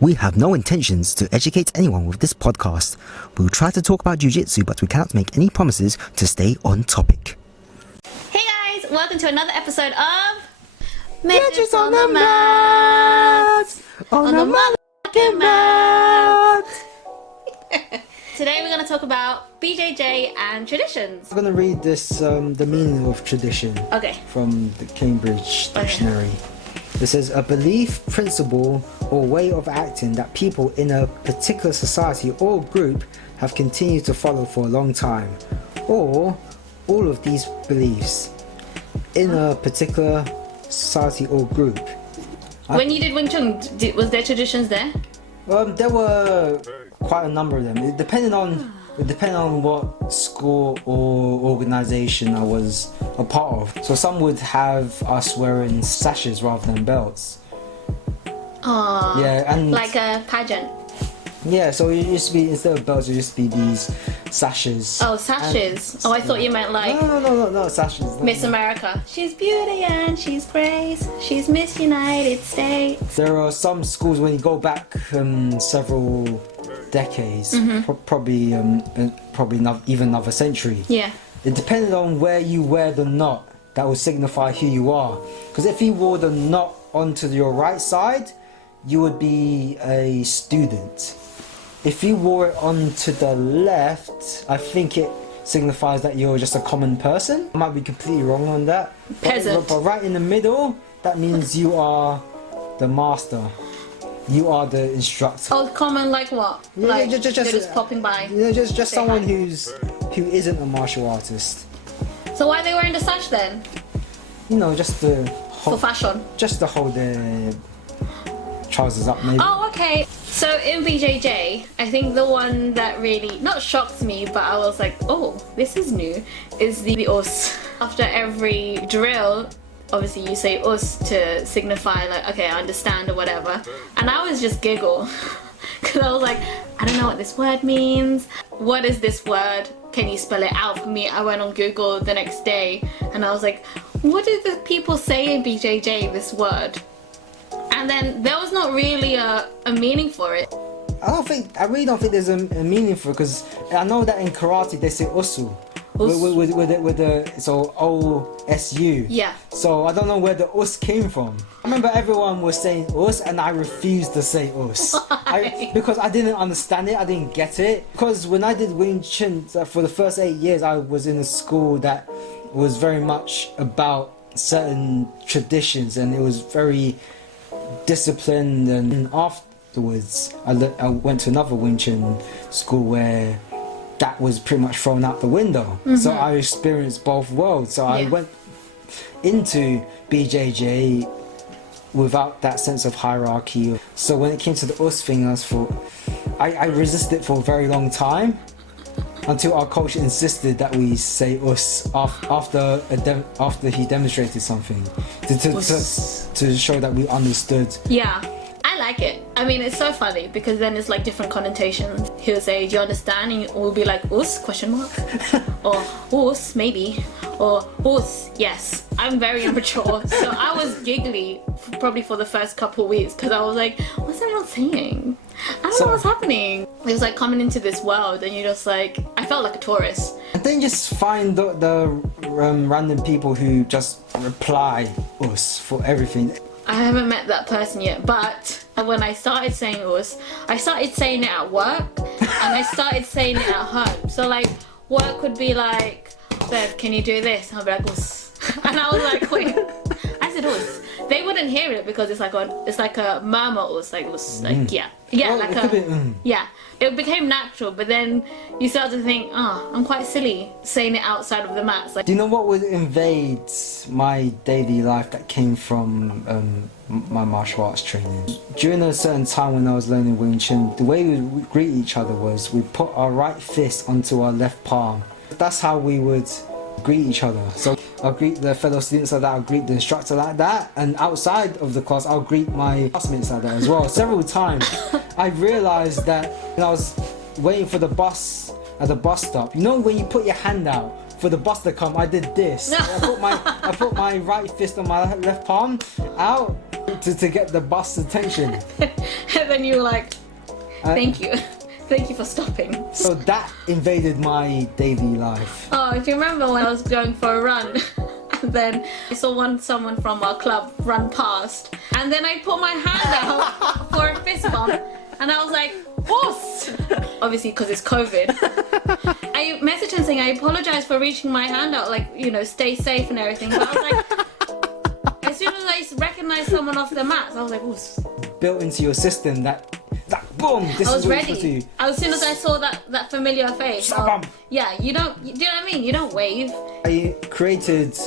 We have no intentions to educate anyone with this podcast. We will try to talk about jiu-jitsu, but we cannot make any promises to stay on topic. Hey guys, welcome to another episode of Midgets on the mat! On the motherfucking mat! Today we're going to talk about BJJ and traditions. I'm going to read this, the meaning of tradition. Okay. From the Cambridge Dictionary. It says, a belief, principle, or way of acting that people in a particular society or group have continued to follow for a long time, or all of these beliefs in a particular society or group. When you did Wing Chun, was there traditions there? There were quite a number of them. It depended on what school or organisation I was a part of. So some would have us wearing sashes rather than belts. Aww. Yeah, and like a pageant. Yeah, so it used to be, instead of belts, it used to be these sashes. Oh, sashes. I thought you meant like no, sashes. Miss America. She's beauty and she's grace. She's Miss United States. There are some schools, when you go back several decades, probably not even another century. Yeah. It depended on where you wear the knot that will signify who you are. Because if you wore the knot onto your right side, you would be a student. If you wore it onto the left, I think it signifies that you're just a common person. I might be completely wrong on that. Peasant. But right in the middle, that means you are the master. You are the instructor. Oh, common like what? Yeah, like just popping by. Yeah, just someone hi. who isn't a martial artist. So why are they wearing the sash then? You know, just to For fashion. Just to hold their trousers up, maybe. Oh, okay. So in BJJ, I think the one that really not shocked me, but I was like, oh, this is new, is the us. After every drill, obviously you say us to signify like, okay, I understand or whatever. And I was just giggle because I was like, I don't know what this word means. What is this word? Can you spell it out for me? I went on Google the next day and I was like, what did the people say in BJJ, this word? And then there was not really a meaning for it. I really don't think there's a meaning for it, because I know that in karate they say usu. With the so O-S-U. Yeah. So I don't know where the us came from. I remember everyone was saying us and I refused to say us. Because I didn't understand it, I didn't get it. Because when I did Wing Chun for the first 8 years, I was in a school that was very much about certain traditions and it was very disciplined, and afterwards I went to another Wing Chun school where that was pretty much thrown out the window. So I experienced both worlds. So I went into BJJ without that sense of hierarchy. So when it came to the us thing, I resisted it for a very long time until our coach insisted that we say us after he demonstrated something to show that we understood. Yeah. I like it. I mean, it's so funny because then it's like different connotations. He'll say, do you understand? And we'll be like, us, question mark? Or us, maybe. Or us, yes. I'm very immature. So I was giggly probably for the first couple of weeks because I was like, what's everyone saying? I don't know what's happening. It was like coming into this world and you're just like, I felt like a tourist. And then just find the random people who just reply us for everything. I haven't met that person yet, but when I started saying us, I started saying it at work and I started saying it at home. So like work would be like, Bev, can you do this? And I'll be like, us. And I was like, wait, I said us. They wouldn't hear it because it's like a murmur us, like us, like yeah, well, like yeah. It became natural, but then you start to think, oh, I'm quite silly saying it outside of the mats. Like, do you know what would invade my daily life that came from my martial arts training? During a certain time when I was learning Wing Chun, the way we would greet each other was we put our right fist onto our left palm. That's how we would greet each other. So I'll greet the fellow students like that, I'll greet the instructor like that, and outside of the class I'll greet my classmates like that as well. Several times I realised that when I was waiting for the bus at the bus stop, you know when you put your hand out for the boss to come, I did this. I put my right fist on my left palm out to get the boss's attention. And then you were like, thank you. Thank you for stopping. So that invaded my daily life. Oh, do you remember when I was going for a run? And then I saw someone from our club run past. And then I put my hand out for a fist bump. And I was like, boss! Obviously, because it's COVID. I messaged him saying, I apologize for reaching my hand out. Like, you know, stay safe and everything. But I was like, as soon as I recognized someone off the mats, I was like, boss. Built into your system that boom, this I is was what you're supposed to ready. do. As soon as I saw that familiar face. Yeah, you don't, do you know what I mean? You don't wave. I created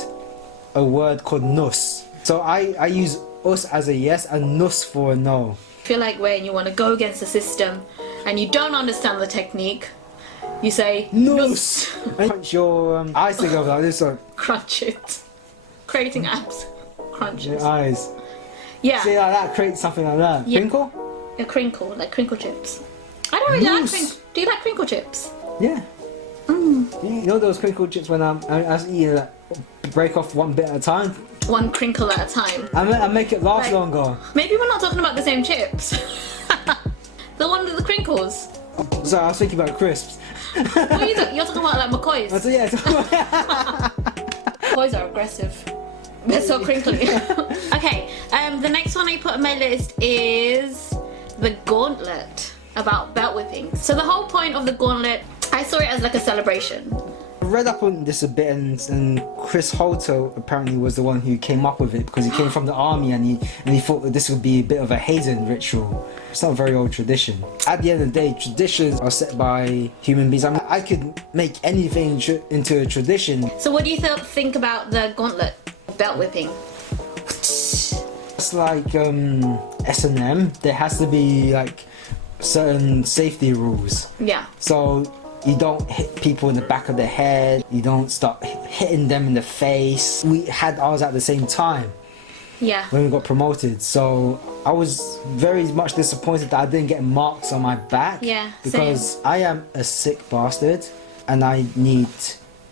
a word called nus. So I use us as a yes and nus for a no. I feel like when you want to go against the system and you don't understand the technique, you say nus. And crunch your eyes together like this. So crunch it. Creating abs. Crunches. your eyes. Yeah. See, like that, create something like that. Yeah. Crinkle? A crinkle, like crinkle chips. I don't really like crinkle. Do you like crinkle chips? Yeah. You know those crinkle chips when I was eating, like, break off one bit at a time? One crinkle at a time. I make it last Like- longer. Maybe we're not talking about the same chips. The one with the crinkles. Sorry, I was thinking about crisps. What are you you're talking about like McCoys. So yeah, McCoys are aggressive. They're so crinkly. Okay, the next one I put on my list is the gauntlet, about belt whipping. So the whole point of the gauntlet, I saw it as like a celebration. I read up on this a bit, and Chris Holter apparently was the one who came up with it because he came from the army and he thought that this would be a bit of a Hayden ritual. It's not a very old tradition. At the end of the day, traditions are set by human beings. I mean, I could make anything into a tradition. So what do you think about the gauntlet, belt whipping? It's like S&M. There has to be like certain safety rules. Yeah. So you don't hit people in the back of the head. You don't start hitting them in the face. We had ours at the same time Yeah. when we got promoted. So I was very much disappointed that I didn't get marks on my back. Yeah, Because I am a sick bastard and I need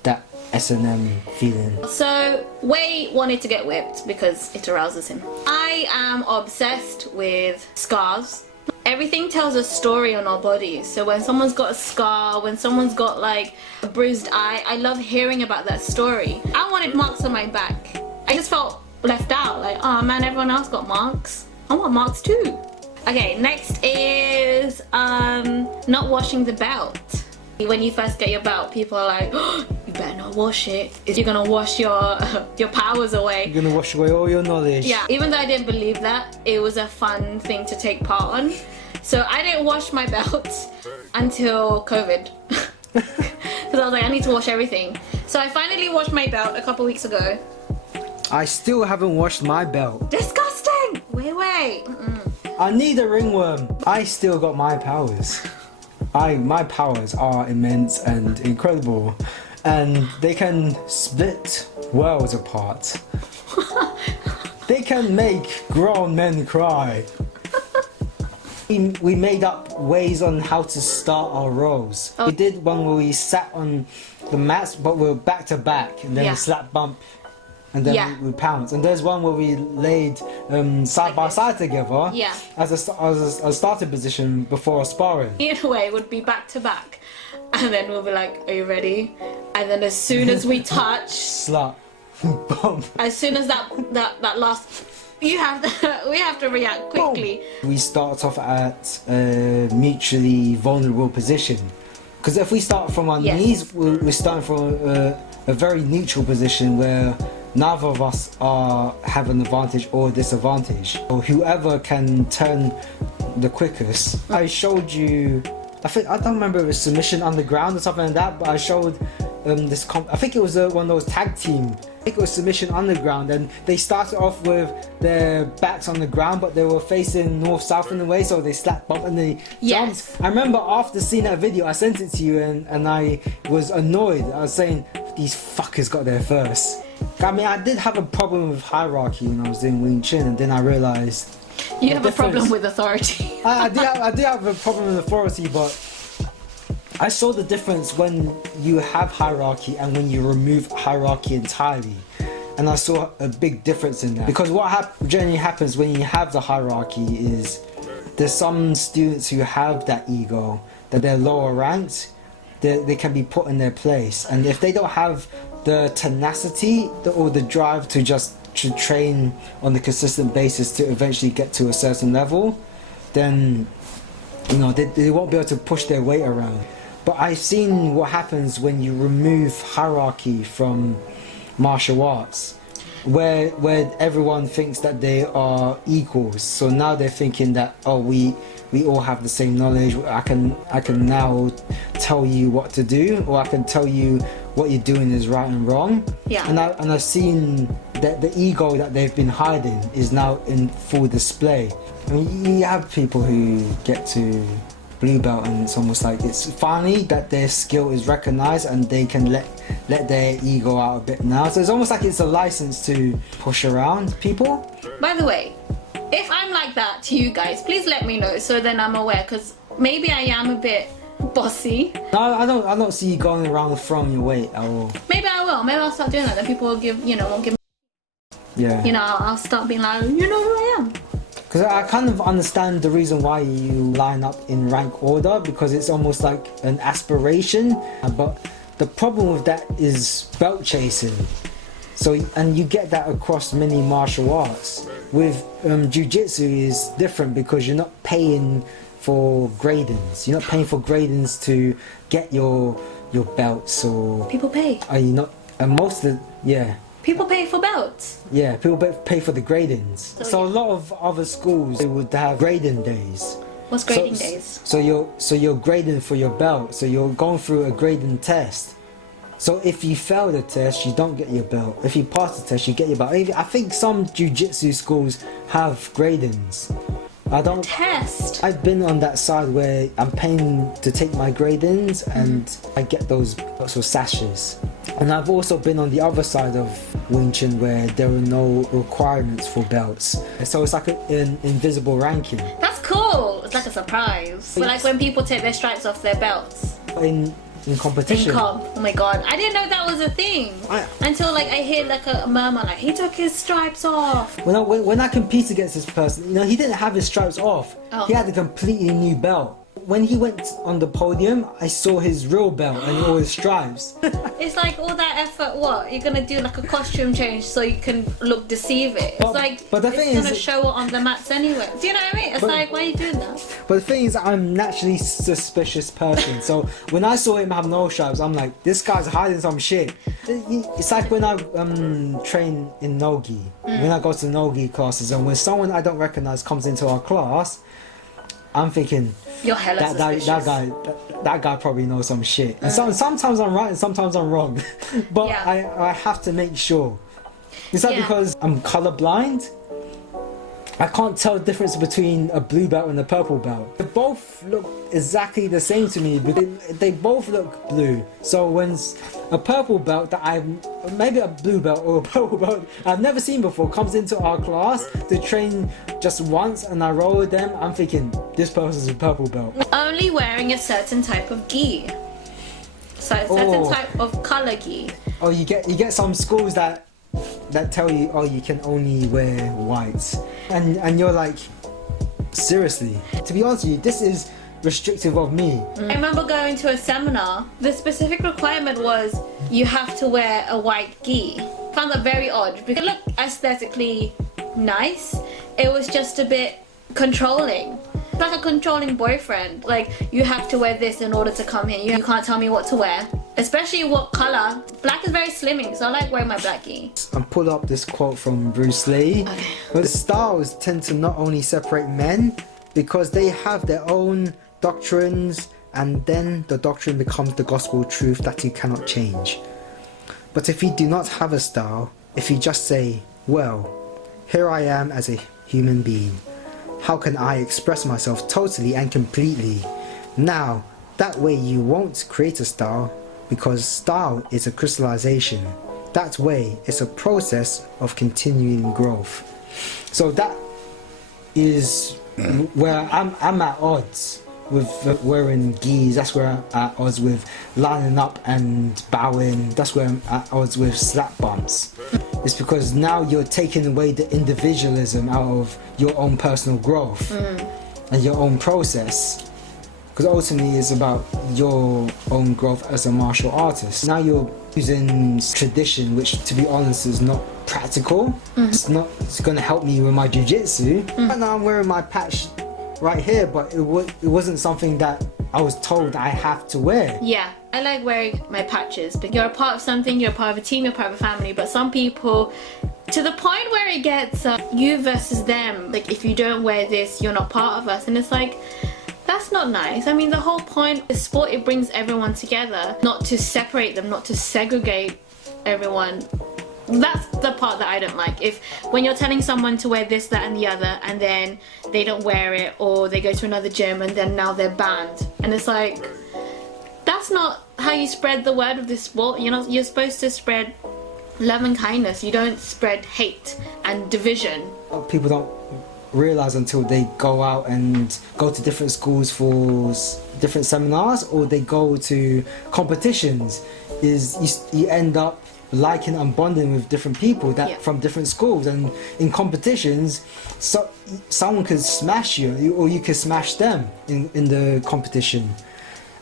that S&M feeling. So Wei wanted to get whipped because it arouses him. I am obsessed with scars. Everything tells a story on our bodies. So when someone's got a scar, when someone's got like a bruised eye, I love hearing about that story. I wanted marks on my back. I just felt left out. Like, oh man, everyone else got marks. I want marks too. Okay, next is not washing the belt. When you first get your belt, people are like, oh, you better not wash it. You're gonna wash your powers away. You're gonna wash away all your knowledge. Yeah, even though I didn't believe that, it was a fun thing to take part on. So I didn't wash my belt until COVID. Because I was like, I need to wash everything. So I finally washed my belt a couple weeks ago. I still haven't washed my belt. Disgusting! Wait. I need a ringworm. I still got my powers. My powers are immense and incredible, and they can split worlds apart. They can make grown men cry. We made up ways on how to start our rows. We did one where we sat on the mats, but we were back to back, and then we slap bump, and then we pounce. And there's one where we laid side by side together as a starting position before sparring. Either way, it would be back to back. And then we'll be like, are you ready? And then as soon as we touch, slap, bump. As soon as that last, we have to react quickly. Boom. We start off at a mutually vulnerable position. Because if we start from our knees, we're starting from a very neutral position where neither of us have an advantage or disadvantage. Or whoever can turn the quickest. I showed you, I don't remember if it was submission underground or something like that, but I showed I think it was one of those tag team. I think it was submission underground, and they started off with their backs on the ground, but they were facing north-south in a way, so they slapped bump and they jumped. I remember after seeing that video, I sent it to you, and I was annoyed. I was saying, these fuckers got there first. I mean, I did have a problem with hierarchy when I was doing Wing Chun, and then I realised you have a problem with authority. I do have a problem with authority, but I saw the difference when you have hierarchy and when you remove hierarchy entirely. And I saw a big difference in that. Because what generally happens when you have the hierarchy is there's some students who have that ego, that they're lower ranked, they can be put in their place. And if they don't have the tenacity or the drive to train on a consistent basis to eventually get to a certain level, then they won't be able to push their weight around. But I've seen what happens when you remove hierarchy from martial arts, where everyone thinks that they are equals. So now they're thinking that, oh, we all have the same knowledge. I can now tell you what to do, or I can tell you what you're doing is right and wrong. Yeah. And I've seen that the ego that they've been hiding is now in full display. I mean, you have people who get to blue belt and it's almost like it's finally that their skill is recognized and they can let their ego out a bit now. So it's almost like it's a license to push around people. By the way, if I'm like that to you guys, please let me know so then I'm aware, because maybe I am a bit bossy. No, I don't see you going around throwing your weight at all. Maybe I will. Maybe I'll start doing that. Then people will won't give me. Yeah. I'll start being like, you know who I am. Because I kind of understand the reason why you line up in rank order, because it's almost like an aspiration. But the problem with that is belt chasing. And you get that across many martial arts. With jiu-jitsu is different because you're not paying for gradings. You're not paying for gradings to get your belts, or People pay. are you not? And most of People pay for belts. yeah, people pay for the gradings. So a yeah. lot of other schools, they would have grading days. What's grading days? So you're grading for your belt. So you're going through a grading test. So if you fail the test, you don't get your belt. If you pass the test, you get your belt. I think some jiu-jitsu schools have gradings. Test. I've been on that side where I'm paying to take my gradings and I get those belts or sashes. And I've also been on the other side of Wing Chun where there are no requirements for belts. So it's like an invisible ranking. That's cool. It's like a surprise. But like when people take their stripes off their belts. In competition. In comp. Oh my god. I didn't know that was a thing. Until like I hear like a murmur like, he took his stripes off. When I compete against this person, he didn't have his stripes off. Oh. He had a completely new belt. When he went on the podium, I saw his real belt and all his stripes. It's like all that effort, what? You're gonna do like a costume change so you can look deceiving. But the thing is, gonna show it on the mats anyway. Do you know what I mean? It's like, why are you doing that? But the thing is, I'm naturally suspicious person. So when I saw him have no stripes, I'm like, this guy's hiding some shit. It's like when I train in no-gi. When I go to no-gi classes, and when someone I don't recognize comes into our class, I'm thinking, you're hella suspicious. That guy probably knows some shit. And sometimes I'm right and sometimes I'm wrong. But yeah. I have to make sure. Is that because I'm colorblind? I can't tell the difference between a blue belt and a purple belt. They both look exactly the same to me, but they both look blue. So when a purple belt that maybe a blue belt or a purple belt I've never seen before comes into our class to train just once and I roll with them, I'm thinking, this person's a purple belt. Only wearing a certain type of gi. So a certain type of color gi. Oh, you get some schools that tell you, oh, you can only wear whites. And you're like, seriously? To be honest with you, this is restrictive of me. I remember going to a seminar. The specific requirement was you have to wear a white gi. I found that very odd because it looked aesthetically nice. It was just a bit controlling. It's like a controlling boyfriend. Like, you have to wear this in order to come here. You can't tell me what to wear. Especially what color. Black is very slimming, so I like wearing my black gi. I pulled up this quote from Bruce Lee. Okay. But styles tend to not only separate men because they have their own doctrines, and then the doctrine becomes the gospel truth that you cannot change. But if you do not have a style, if you just say, well, here I am as a human being, how can I express myself totally and completely? Now, that way you won't create a style, because style is a crystallization. That way it's a process of continuing growth. So that is where I'm at odds with wearing Ghees. That's where I'm at odds with lining up and bowing. That's where I'm at odds with slap bumps. It's because now you're taking away the individualism out of your own personal growth and your own process. Because ultimately it's about your own growth as a martial artist. Now you're using tradition, which to be honest is not practical. It's going to help me with my jiu-jitsu. Right now I'm wearing my patch right here, but it wasn't something that I was told I have to wear. Yeah, I like wearing my patches, but you're a part of something, you're a part of a team, you're a part of a family. But some people, to the point where it gets you versus them, like if you don't wear this, you're not part of us. And it's like, that's not nice. I mean, the whole point of sport, it brings everyone together, not to separate them, not to segregate everyone. That's the part that I don't like. If when you're telling someone to wear this, that and the other, and then they don't wear it, or they go to another gym and then now they're banned, and it's like, that's not how you spread the word of this sport. You're supposed to spread love and kindness. You don't spread hate and division. People don't realize until they go out and go to different schools for different seminars, or they go to competitions, is you end up liking and bonding with different people that from different schools. And in competitions, someone could smash you, or you could smash them in the competition,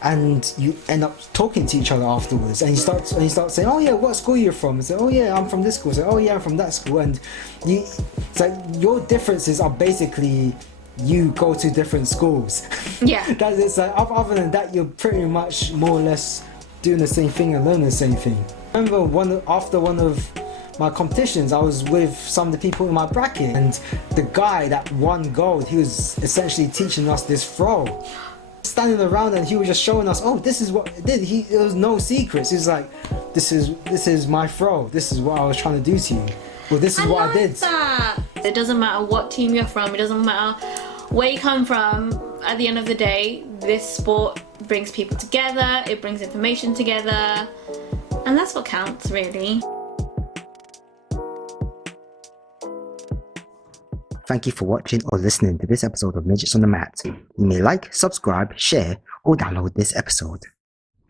and you end up talking to each other afterwards, and you start saying, oh yeah, what school you're from? And say, oh yeah, I'm from this school. Say, oh yeah, I'm from that school. And it's like your differences are basically you go to different schools. Yeah. That's it's like, other than that, you're pretty much more or less doing the same thing and learning the same thing. I remember after one of my competitions, I was with some of the people in my bracket, and the guy that won gold, he was essentially teaching us this throw. Standing around, and he was just showing us, oh, this is what it did. It was no secrets. He was like, this is my throw. This is what I was trying to do to you. Well, this is what I did. That. It doesn't matter what team you're from. It doesn't matter where you come from. At the end of the day, this sport brings people together. It brings information together, and that's what counts, really. Thank you for watching or listening to this episode of Midgets on the Mat. You may like, subscribe, share, or download this episode.